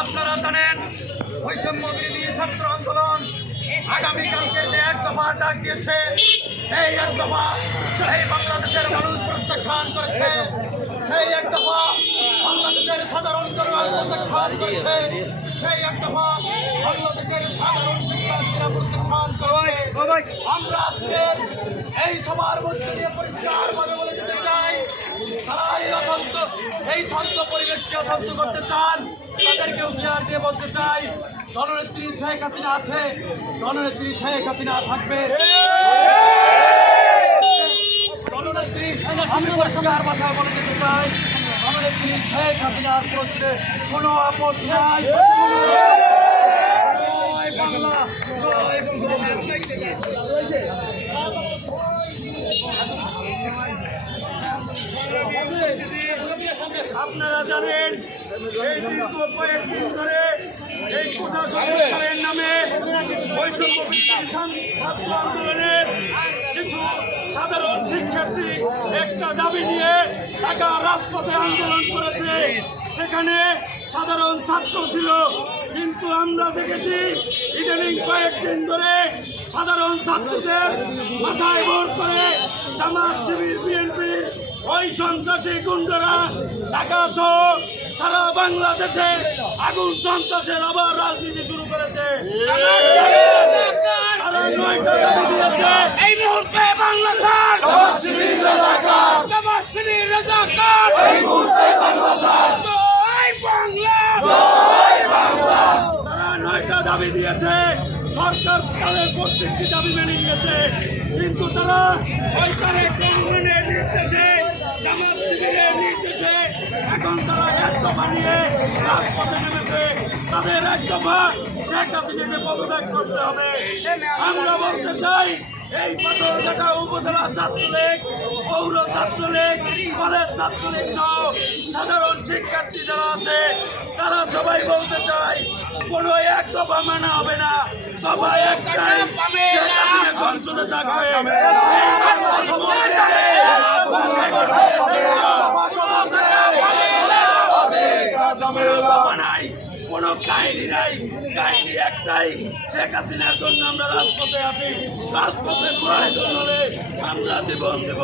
আপনারা জানেন বৈষম্য বিরোধী ছাত্র আন্দোলন আগামীকালকে যে এক দফা ডাক দিয়েছে, সেই এক দফা এই বাংলাদেশের মানুষ প্রত্যাখ্যান করেছে। সেই এক দফা বাংলাদেশের সাধারণ জনগণ প্রত্যাখ্যান করেছে। সেই এক দফা বাংলাদেশের সাধারণ শিক্ষার্থীরা প্রত্যাখ্যান করেছে। আমরা আজকে এই সবার মধ্যে দিয়ে পরিষ্কারভাবে বলে দিতে চাই, তারা এই শান্ত পরিবেশকে অশান্ত করতে চান, তাদেরকে হুঁশিয়ার দিয়ে বলতে চাই, জননেত্রী শেখ হাসিনা আছে, জননেত্রী শেখ হাসিনা থাকবে। জননেত্রী, আমি পরিষ্কার ভাষায় বলে দিতে চাই, জননেত্রী শেখ হাসিনার প্রশ্নে কোনো আপোষ নাই। বাংলা আপনারা জানেন এই দীর্ঘ কয়েকদিন ধরে এই কোটা সংস্কারের নামে বৈষম্য ছাত্র আন্দোলনের কিছু সাধারণ শিক্ষার্থী একটা দাবি নিয়ে ঢাকা রাজপথে আন্দোলন করেছে। সেখানে সাধারণ ছাত্র ছিল, কিন্তু আমরা দেখেছি ইদানিং কয়েকদিন ধরে সাধারণ ছাত্রদের মাথায় ভর করে জামাত শিবির বিএনপির ওই সন্ত্রাসী গুন্ডারা ঢাকা সহ সারা বাংলাদেশে আগুন সন্ত্রাসের আবার রাজনীতি শুরু করেছে। তারা 9টা দাবি দিয়েছে। এই মুহূর্তে বাংলাদেশ তারা 9টা দাবি দিয়েছে। সরকার তাদের প্রত্যেকটি দাবি মেনে নিয়েছে, কিন্তু তারা সরকারের কমিশনের নির্দেশে, জামাত শিবিরের নির্দেশে এখন তারা এক দফা নিয়ে রাজপথে নেমেছে। তাদের এক দফা শেখ হাসিনাকে পদত্যাগ করতে হবে। আমরা বলতে চাই, এই পাথরঘাটা উপজেলা ছাত্রলীগ, পৌর ছাত্রলীগ, কলেজ ছাত্রলীগ সহ সাধারণ শিক্ষার্থী যারা আছে, তারা সবাই বলতে চাই, কোনো এক দফা মানা হবে না। দফা একটাই, সংসদে থাকবে। কোনো কাহিনী নাই, কাহিনী একটাই, শেখ হাসিনার জন্য আমরা রাজপথে আছি। রাজপথে প্রয়োজন হলে আমরা জীবন দেব।